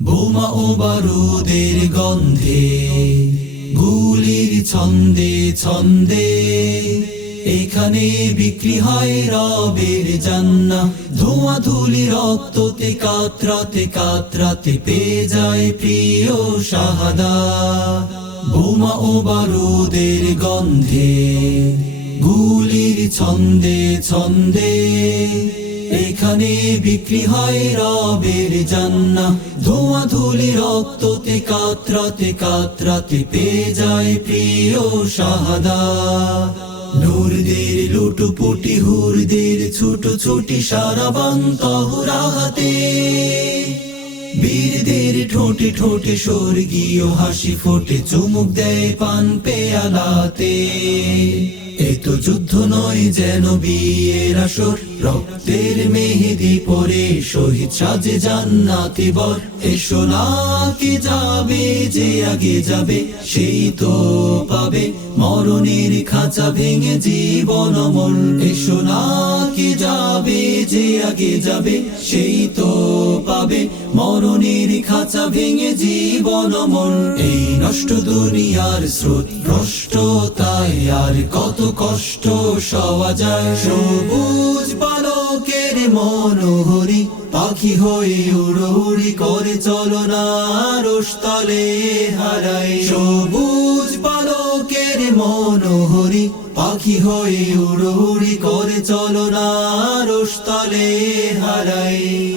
বোমা ও বারুদের গন্ধে, গুলির ছন্দে ছন্দে, এখানে বিক্রি হয় রবের জান্না। ধোঁয়া ধুলি রক্ততে কাতরাতে কাতরাতে পেয়ে যায় প্রিয় শাহাদা। বোমা ও বারুদের গন্ধে, গুলির ছন্দে ছন্দে এখানে বিক্রি হয় রবের জান্না। ধোঁয়া ধুলি রক্ততে কাতরাতে কাতরাতে পেয়ে যায় প্রিয় শাহাদা। নূরদের লুটুপুটি, হুরদের ছুটো ছুটি সারাবান তহরাতে বীরদের ঠোঁটে ঠোঁটে স্বর্গীয় হাসি ফোটে, চুমুক দেয় পান পেয়ালাতে। তো যুদ্ধ নয় যেন বিয়ের আসর। রক্তের মেহেদি পরে শহীদ সাজে জান্নাতি বর। এসো না কে যাবে, যে আগে যাবে, সেই তো পাবে। মরণের খাঁচা ভেঙে জীবন অমল এসো না কে যাবে, যে আগে যাবে, সেই তো পাবে। মরণের খাঁচা ভেঙে জীবন অমল এই নষ্ট দুনিয়ার স্রোত ভ্রষ্টতায় আর কত কষ্ট সওয়া যায়। সবুজ বালকের মনোহরি, পাখি হয়ে উড়ি করে চলো না হারাই। সবুজ বালকের মনোহরি, পাখি হয়ে উড়ি করে চলো না রোস্তলে হারাই।